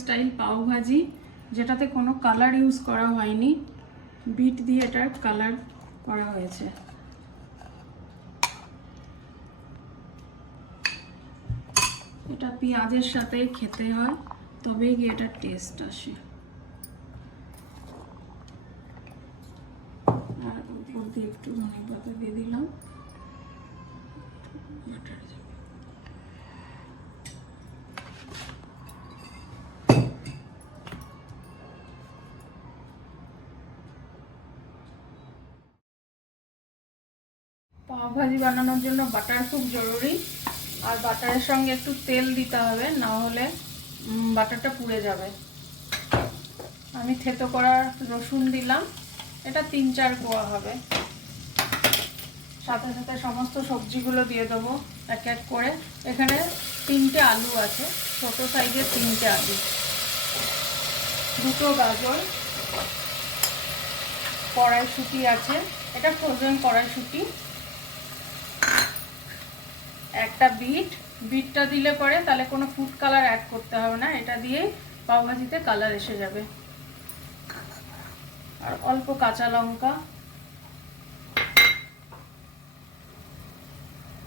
Style পাও ভাজি, যেটাতে কোনো কালার ইউজ করা হয়নি, বিট দিয়ে এটার কালার করা হয়েছে। এটা পেঁয়াজের সাথে খেতে হয়, তবেই গিয়ে এটার টেস্ট আসে। আর উপর দিয়ে একটু ধনে পাতা দিয়ে দিলাম। পাও ভাজি বানানোর জন্য বাটার খুব জরুরি, আর বাটারের সঙ্গে একটু তেল দিতে হবে, না হলে বাটারটা পুড়ে যাবে। আমি থেতো করা রসুন দিলাম, এটা 3-4 কোয়া হবে। সাথে সাথে সমস্ত সবজিগুলো দিয়ে দেবো এক এক করে। এখানে 3টে আলু আছে, ছোট সাইজের 3টে আলু, 2টো গাজর, কড়াইশুঁটি আছে, এটা ফ্রোজেন কড়াইশুঁটি, একটা বিটটা দিলে পরে তাহলে কোনো ফুড কালার অ্যাড করতে হবে না, এটা দিয়ে পাওভাজিতে কালার এসে যাবে। আর অল্প কাঁচা লঙ্কা,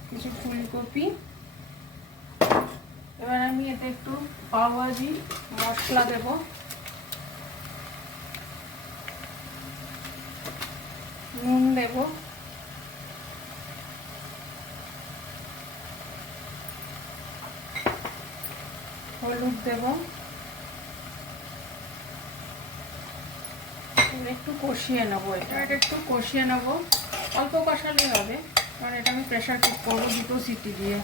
কিছু ফুলকপি। এবার আমি এতে একটু পাওভাজি মশলা দেব, নুন দেব, হলুদ দেব, একটু কষিয়ে নেবো। এটা একটু কষিয়ে নেবো, অল্প কষালেই হবে, কারণ এটা আমি প্রেশার কুক করবো 2টো সিটি দিয়ে।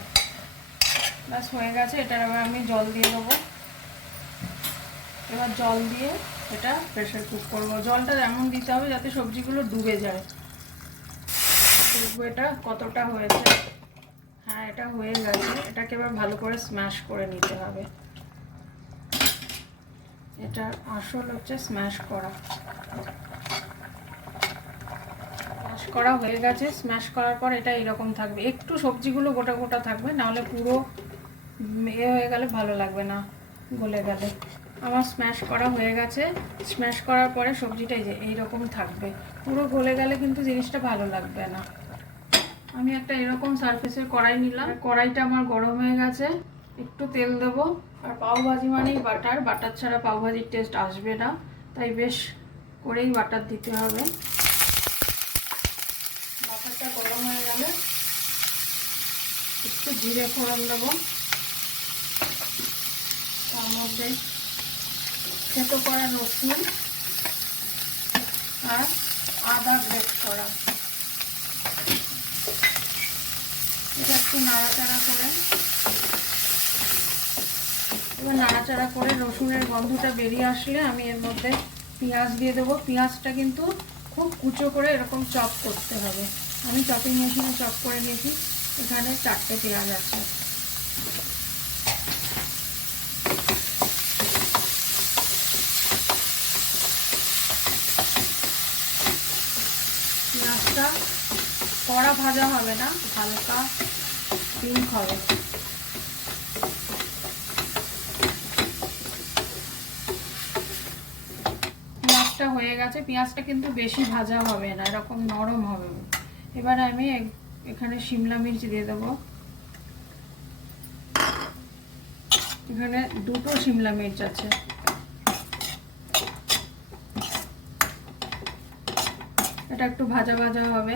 ব্যাস হয়ে গেছে, এটার আবার আমি জল দিয়ে দেবো। এবার জল দিয়ে এটা প্রেশার কুক করবো। জলটা এমন দিতে হবে যাতে সবজিগুলো ডুবে যায়। দেখবো এটা কতটা হয়েছে। হ্যাঁ, এটা হয়ে গেছে। এটাকে এবার ভালো করে স্ম্যাশ করে নিতে হবে। এটা আসল হচ্ছে স্ম্যাশ করা। স্ম্যাশ করা হয়ে গেছে। স্ম্যাশ করার পর এটা এরকম থাকবে, একটু সবজিগুলো গোটা গোটা থাকবে, নাহলে পুরো হয়ে গেলে ভালো লাগবে না, গলে গেলে। আমার স্ম্যাশ করা হয়ে গেছে। স্ম্যাশ করার পরে সবজিটা এইরকম থাকবে, পুরো গলে গেলে কিন্তু জিনিসটা ভালো লাগবে না। আমি একটা এরকম সারফেসের কড়াই নিলাম। কড়াইটা আমার গরম হয়ে গেছে, একটু তেল দেবো। আর পাওভাজি মানেই বাটার, বাটার ছাড়া পাওভাজির টেস্ট আসবে না, তাই বেশ করেই বাটার দিতে হবে। বাটারটা গরম হয়ে গেলে একটু জিরে ফোড়ন দেবো, তার মধ্যে থেতো করা রসুন আর আদা গ্রেট করা। এটা একটু নাড়াচাড়া করে, এবার নাড়াচাড়া করে রসুনের গন্ধটা বেরিয়ে আসলে আমি এর মধ্যে পেঁয়াজ দিয়ে দেবো। পেঁয়াজটা কিন্তু খুব কুচো করে এরকম চপ করতে হবে। আমি চপিং মেশিনে চপ করে নিয়েছি, এখানে 4টে পেঁয়াজ আছে। পেঁয়াজটা কড়া ভাজা হবে না, হালকা পিঙ্ক হবে। পেঁয়াজটা হয়ে গেছে। পেঁয়াজটা কিন্তু বেশি ভাজা হবে না, এরকম নরম হবে। এবার আমি এখানে শিমলা মির্চ দিয়ে দেবো। এখানে 2টো শিমলা মির্চ আছে। এটা একটু ভাজা ভাজা হবে।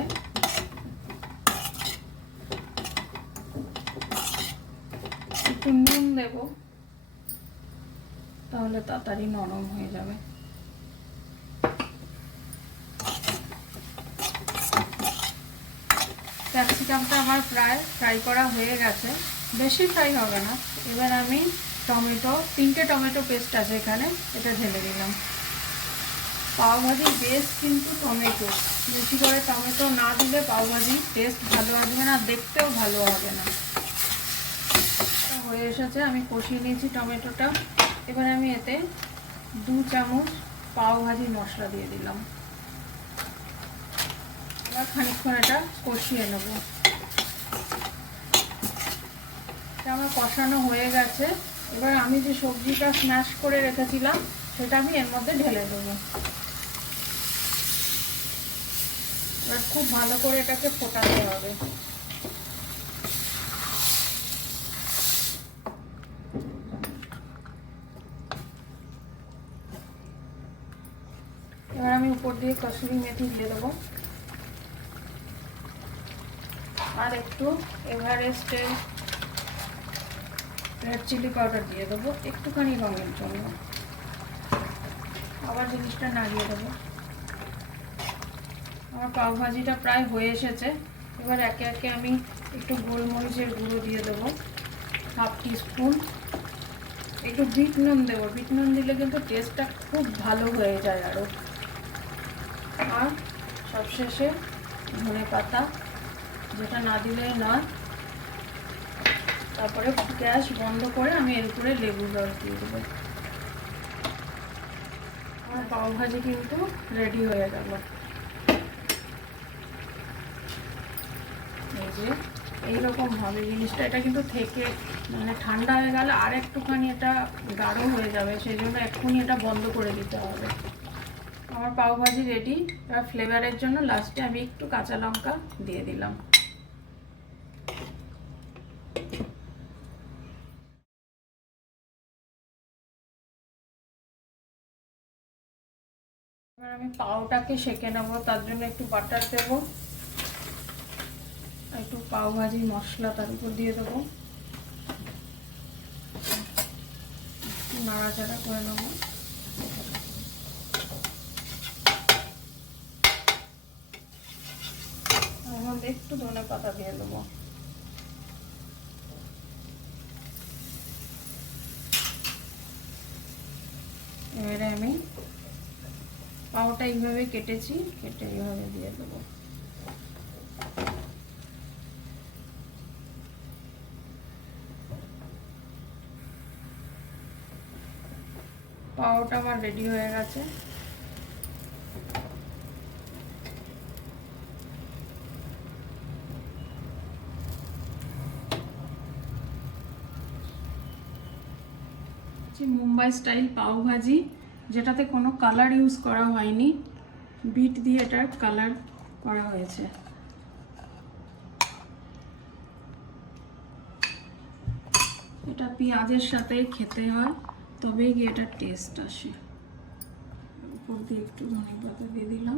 একটু নুন দেব, তাহলে তাড়াতাড়ি নরম হয়ে যাবে। ক্যাপসিকামটা আমার প্রায় ফ্রাই করা হয়ে গেছে, বেশি ফ্রাই হবে না। এবার আমি টমেটো, 3টে টমেটো পেস্ট আছে এখানে, এটা ঢেলে দিলাম। পাওভাজির বেস কিন্তু টমেটো, বেশি করে টমেটো না দিলে পাওভাজির টেস্ট ভালো আসবে না, দেখতেও ভালো হবে না। হয়ে এসেছে, আমি কষিয়ে নিয়েছি টমেটোটা। এবার আমি এতে 2 চামচ পাওভাজি মশলা দিয়ে দিলাম। এবার খানিকক্ষণ এটা কষিয়ে নেব। এটা আমার কষানো হয়ে গেছে। এবার আমি যে সবজিটা স্ম্যাশ করে রেখেছিলাম সেটা আমি এর মধ্যে ঢেলে দেবো। এবার খুব ভালো করে এটাকে ফোটাতে হবে। এবার আমি উপর দিয়ে কসুরি মেথি দিয়ে দেবো আর একটু এভারেস্টের রেড চিলি পাউডার দিয়ে দেবো একটুখানি রঙের জন্য। আবার জিনিসটা নাড়িয়ে দেবো। আমার পাও ভাজিটা প্রায় হয়ে এসেছে। এবার একে একে আমি একটু গোলমরিচের গুঁড়ো দিয়ে দেবো, হাফ টিস্পুন। একটু বিট নুন দেবো, বিট নুন দিলে কিন্তু টেস্টটা খুব ভালো হয়ে যায় আরও। আর সবশেষে ধনে পাতা, যেটা না দিলেই নয়। তারপরে গ্যাস বন্ধ করে আমি এর উপরে লেবুর রস দিয়ে দেবো। আমার পাও ভাজি কিন্তু রেডি হয়ে গেল। এই যে এইরকম হবে জিনিসটা। এটা কিন্তু থেকে মানে ঠান্ডা হয়ে গেলে আর একটুখানি এটা গাঢ় হয়ে যাবে, সেই জন্য এক্ষুনি এটা বন্ধ করে দিতে হবে। আমার পাও ভাজি রেডি। এবার ফ্লেভারের জন্য লাস্টে আমি একটু কাঁচা লঙ্কা দিয়ে দিলাম। এবার আমি পাওটাকে সেঁকে নেবো, তার জন্য একটু বাটার দেবো, একটু পাও ভাজি মশলা তার উপর দিয়ে দেবো, নাড়াচাড়া করে নেবো। তার মধ্যে একটু ধনে পাতা দিয়ে দেবো। এবারে আমি পাওটা এইভাবে কেটেছি, কেটে এইভাবে দিয়ে দেবো। পাওটা আমার রেডি হয়ে গেছে। মুম্বাই স্টাইল পাও ভাজি, যেটাতে কোনো কালার ইউজ করা হয়নি, বিট দিয়ে এটার কালার করা হয়েছে। এটা পেঁয়াজের সাথে খেতে হয়, তবেই গিয়ে এটার টেস্ট আসে। উপর দিয়ে একটু ধনে পাতা দিয়ে দিলাম।